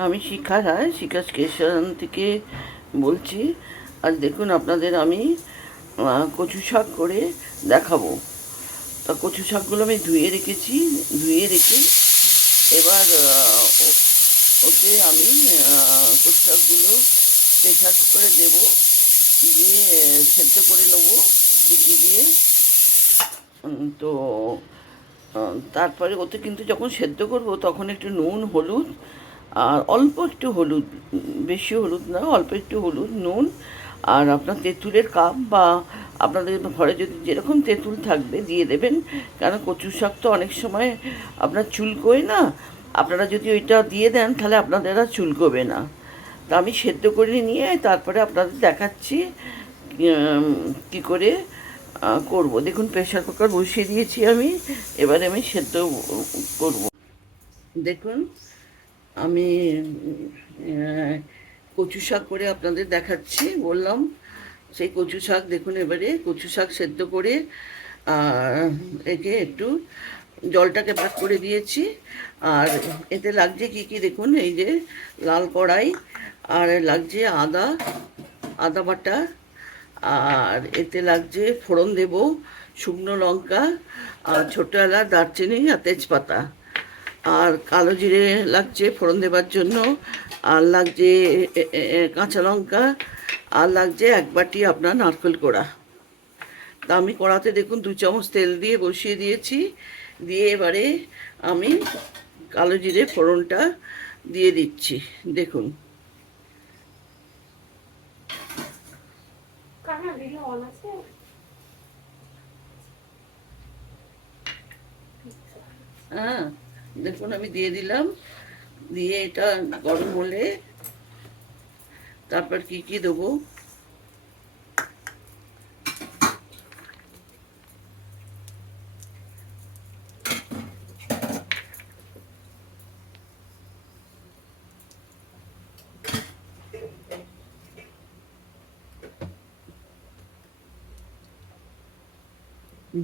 আমি শিখা রায়, শিখা স্টেশন থেকে বলছি। আজ দেখুন আপনাদের আমি কচু শাক করে দেখাবো। তা কচু শাকগুলো আমি ধুয়ে রেখেছি। ধুয়ে রেখে এবার ওতে আমি কচু শাকগুলো প্রেশার কুকারে দেবো, দিয়ে সেদ্ধ করে নেবো সিটি দিয়ে। তো তারপরে ওতে কিন্তু যখন সেদ্ধ করব তখন একটু নুন, হলুদ আর অল্প একটু হলুদ, বেশি হলুদ না, অল্প একটু হলুদ, নুন আর আপনার তেঁতুলের কাপ বা আপনাদের ঘরে যদি যেরকম তেঁতুল থাকবে দিয়ে দেবেন। কারণ কচু শাক তো অনেক সময় আপনার চুলকোয় না, আপনারা যদি ওইটা দিয়ে দেন তাহলে আপনাদের আর চুলকোবে না। তা আমি সেদ্ধ করে নিয়ে তারপরে আপনাদের দেখাচ্ছি কী করে করব। দেখুন প্রেশার কুকার বসিয়ে দিয়েছি আমি, এবারে আমি সেদ্ধ করব। দেখুন আমি কচু শাক করে আপনাদের দেখাচ্ছি বললাম। সেই কচু শাক দেখুন, এবারে কচু শাক সেদ্ধ করে একে একটু জলটাকে ভাগ করে দিয়েছি। আর এতে লাগছে কি কি দেখুন, এই যে লাল কড়াই, আর লাগছে আদা, আদা বাটা, আর এতে লাগছে ফোড়ন দেব শুকনো লঙ্কা আর ছোটো এলাচ, দারচিনি আর তেজপাতা, আর কালো জিরে লাগছে ফোড়ন দেবার জন্য, আর লাগছে কাঁচা লঙ্কা, আর লাগছে এক বাটি আপনার নারকেল কোড়া। তা আমি কড়াতে দেখুন 2 চামচ তেল দিয়ে বসিয়ে দিয়েছি। দিয়ে এবারে আমি কালো জিরে ফোড়নটা দিয়ে দিচ্ছি। দেখুন হ্যাঁ, দেখুন আমি দিয়ে দিলাম। দিয়ে এটা গরম হলে তারপর কি কি দেবো,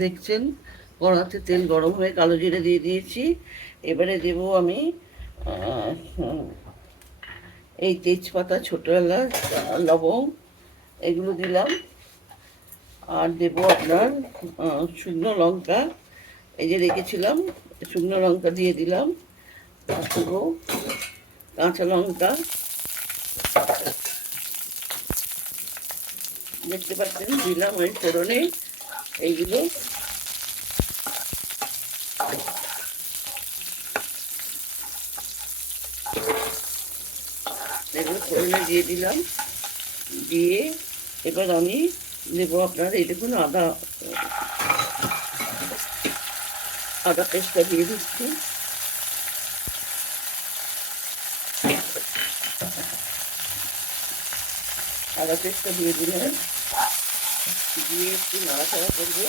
দেখছেন কড়াতে তেল গরম হয়ে কালো জিরে দিয়ে দিয়েছি। এবারে দেবো আমি এই তেজপাতা, ছোটো এলাচ, লবঙ্গ, এগুলো দিলাম। আর দেবো আপনার শুকনো লঙ্কা, এই যে রেখেছিলাম শুকনো লঙ্কা দিয়ে দিলাম। আর দেবো কাঁচা লঙ্কা, দেখতে পাচ্ছেন দিলাম ওই ফোড়নে এইগুলো। এগুলো ফোড়নে দিয়ে দিলাম। দিয়ে এবার আমি দেবো আপনার এই দেখুন আদা, আদা পেস্টটা দিয়ে দিচ্ছি। আদা পেস্টটা দিয়ে দিলাম, দিয়ে একটু নাড়াচাড়া করবো।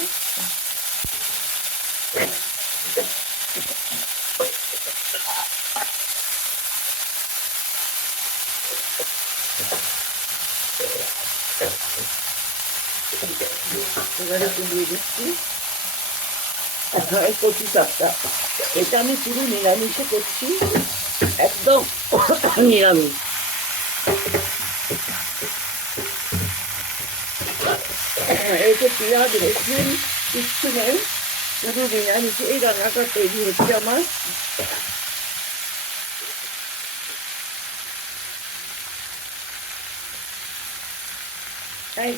এবারে একটু দিয়ে দিচ্ছি কচু শাকটা। এটা আমি পুরো নিরামিষে করছি, একদম নিরামিষ। এতে পেঁয়াজ রসুন কিচ্ছু নেই, শুধু নিরামিষে এই রান্নাটা তৈরি হচ্ছে আমার। তাই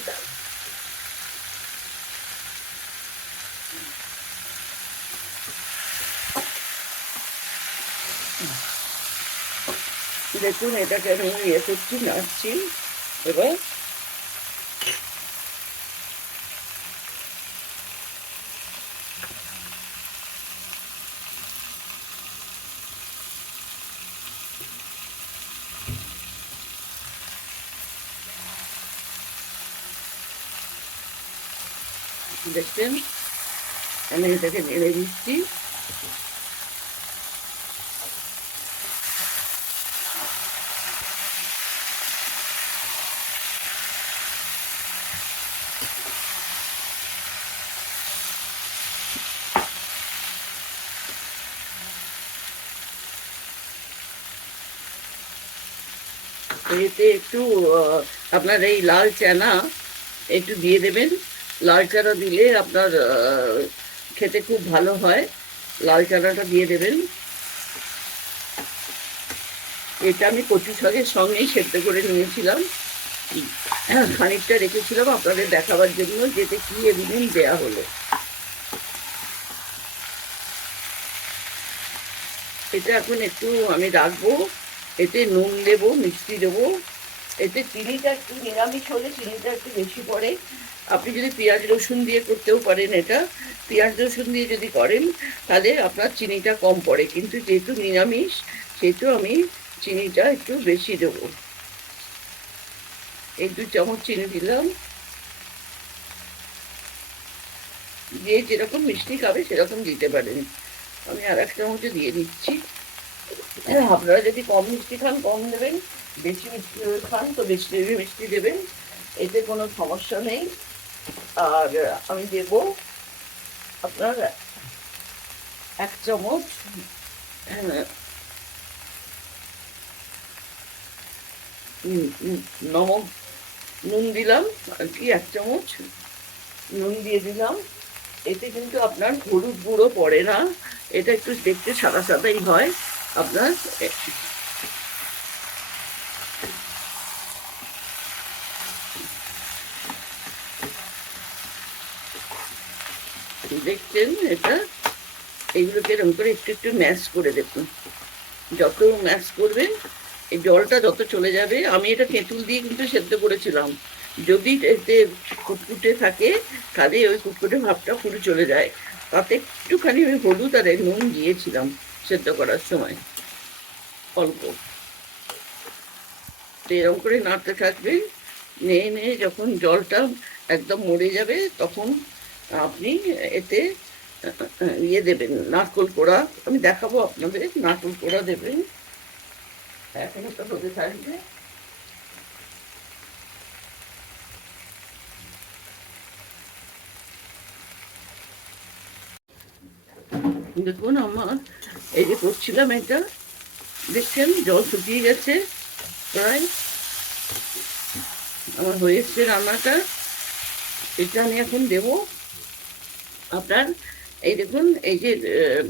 দেখুন এটাকে আমি ইয়ে করছি, নাড়ছি। এবার দেখছেন আমি এটাকে নেড়ে দিচ্ছি। এতে একটু আপনার এই লাল চানা একটু দিয়ে দেবেন। লাল চানা দিলে আপনার খেতে খুব ভালো হয়। লাল চানাটা দিয়ে দেবেন। এটা আমি কচু শাকের সঙ্গেই সেদ্ধ করে নিয়েছিলাম, খানিকটা রেখেছিলাম আপনাদের দেখাবার জন্য যেতে কি এদিন দেয়া হলো। এটা এখন একটু আমি রাখবো। এতে নুন দেবো, মিষ্টি দেবো। এতে চিনিটা একটু নিরামিষ হলে চিনিটা একটু বেশি পড়ে। আপনি যদি পেঁয়াজ রসুন দিয়ে করতেও পারেন, এটা পেঁয়াজ রসুন দিয়ে যদি করেন তাহলে আপনার চিনিটা কম পড়ে, কিন্তু যেহেতু নিরামিষ সেহেতু আমি চিনিটা একটু বেশি দেবো। এই 2 চামচ চিনি দিলাম। যে যেরকম মিষ্টি খাবে সেরকম দিতে পারেন। আমি আর 1 চামচে দিয়ে দিচ্ছি। আপনারা যদি কম মিষ্টি খান কম দেবেন, বেশি মিষ্টি খান তো বেশি মিষ্টি দেবেন, এতে কোনো সমস্যা নেই। আর আমি দেব আপনার 1 চামচ নমক, নুন দিলাম আর কি, 1 চামচ নুন দিয়ে দিলাম। এতে কিন্তু আপনার হলুদ গুঁড়ো পড়ে না, এটা একটু দেখতে সাদা সাদাই হয় আপনার। দেখছেন এটা, এইগুলোকে এরকম করে একটু একটু ম্যাশ করে দেখুন। যত ম্যাশ করবেন এই জলটা যত চলে যাবে। আমি এটা তেঁতুল দিয়ে কিন্তু সেদ্ধ করেছিলাম, যদি এতে কুটকুটে থাকে তাহলে ওই কুটকুটে ভাবটা পুরো চলে যায়। তাতে একটুখানি আমি হলুদ আর নুন দিয়েছিলাম সেদ্ধ করার সময়, অল্প। তো এরকম করে নাড়তে থাকবে, নেড়ে নেড়ে যখন জলটা একদম মরে যাবে তখন আপনি এতে ইয়ে দেবেন, নারকোল কোড়া। আমি দেখাবো আপনাদের, নারকোল কোড়া দেবেন। এখন তো হতে থাকবে। দেখুন আমার এই যে করছিলাম এটা, দেখছেন জল শুকিয়ে গেছে প্রায়, আমার হয়ে এসছে রান্নাটা। এটা আমি এখন দেব আপনার। এই দেখুন এই যে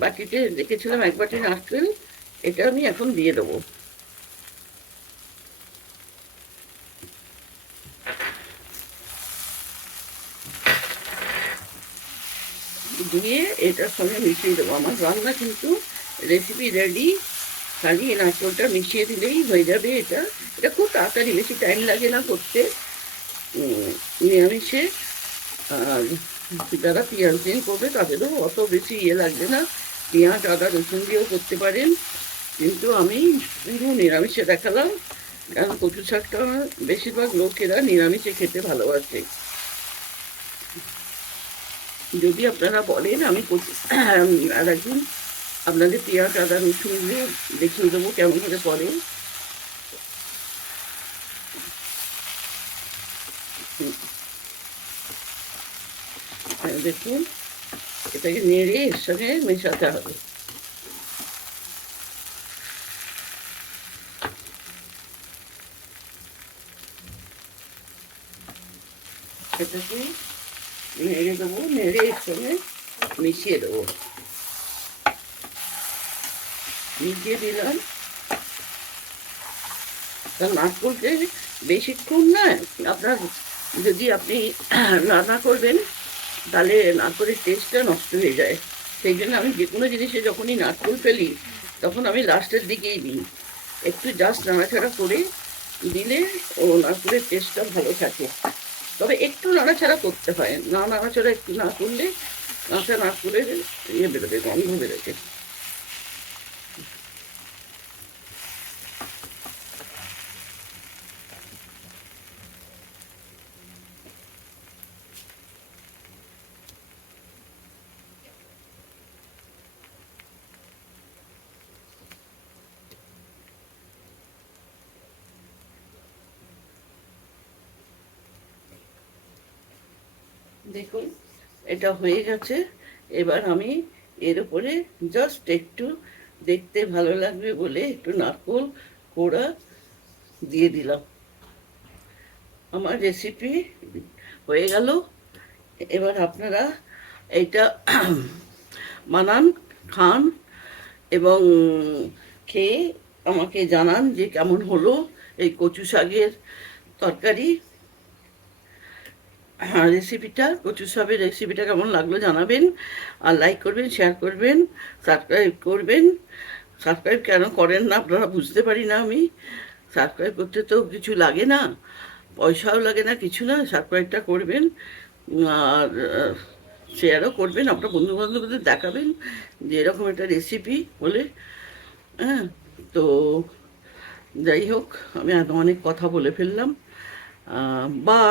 বাটিতে রেখেছিলাম 1 বাটি নারকেল, এটা আমি এখন দিয়ে দেবো। দিয়ে এটার সঙ্গে মিশিয়ে দেবো। আমার রান্না কিন্তু রেসিপি রেডি, খালি নারকেলটা মিশিয়ে দিলেই হয়ে যাবে। এটা এটা খুব তাড়াতাড়ি, বেশি টাইম লাগে না করতে নিরামিষে। আর যারা পেঁয়াজ দিয়ে করবে তাদেরও অত বেশি ইয়ে লাগবে না, পেঁয়াজ আদা রসুন দিয়েও করতে পারেন, কিন্তু আমি পুরো নিরামিষে দেখালাম, কারণ কচু শাকটা বেশিরভাগ লোকেরা নিরামিষে খেতে ভালোবাসে। যদি আপনারা বলেন আমি আর একদিন আপনাদের পেঁয়াজ আদা রসুন দিয়ে দেখিয়ে দেবো কেমন করে করে। দেখুন এটাকে নেড়ে এর সঙ্গে মেশাতে হবে। এটাকে নেড়ে দেবো, নেড়ে এর সঙ্গে মিশিয়ে দেবো। মিশিয়ে দিলাম। কারণ নারকোলকে বেশিক্ষণ না, আপনার যদি আপনি রান্না করবেন তাহলে নারকোলের টেস্টটা নষ্ট হয়ে যায়। সেই জন্য আমি যে কোনো জিনিসে যখনই নারকোল ফেলি তখন আমি লাস্টের দিকেই দিই, একটু জাস্ট নাড়াচাড়া করে দিলে ও নারকোলের টেস্টটা ভালো থাকে। তবে একটু নাড়াচাড়া করতে হয়, না নাড়াচাড়া একটু না করলে কাঁচা নারকোলের ইয়ে বেরোবে, গন্ধ বেরোবে। দেখুন এটা হয়ে গেছে। এবার আমি এর উপরে জাস্ট একটু দেখতে ভালো লাগবে বলে একটু নারকোল কোড়া দিয়ে দিলাম। আমার রেসিপি হয়ে গেল। এবার আপনারা এইটা বানান, খান এবং খেয়ে আমাকে জানান যে কেমন হলো এই কচু শাকের তরকারি। রেসিপিটা, কচু শাকের রেসিপিটা কেমন লাগলো জানাবেন। আর লাইক করবেন, শেয়ার করবেন, সাবস্ক্রাইব করবেন। সাবস্ক্রাইব কেন করেন না আপনারা বুঝতে পারি না আমি। সাবস্ক্রাইব করতে তো কিছু লাগে না, পয়সাও লাগে না, কিছু না। সাবস্ক্রাইবটা করবেন আর শেয়ারও করবেন, আপনার বন্ধু বান্ধবদের দেখাবেন যে এরকম একটা রেসিপি বলে। হ্যাঁ, তো যাই হোক, আমি এত অনেক কথা বলে ফেললাম। বাই।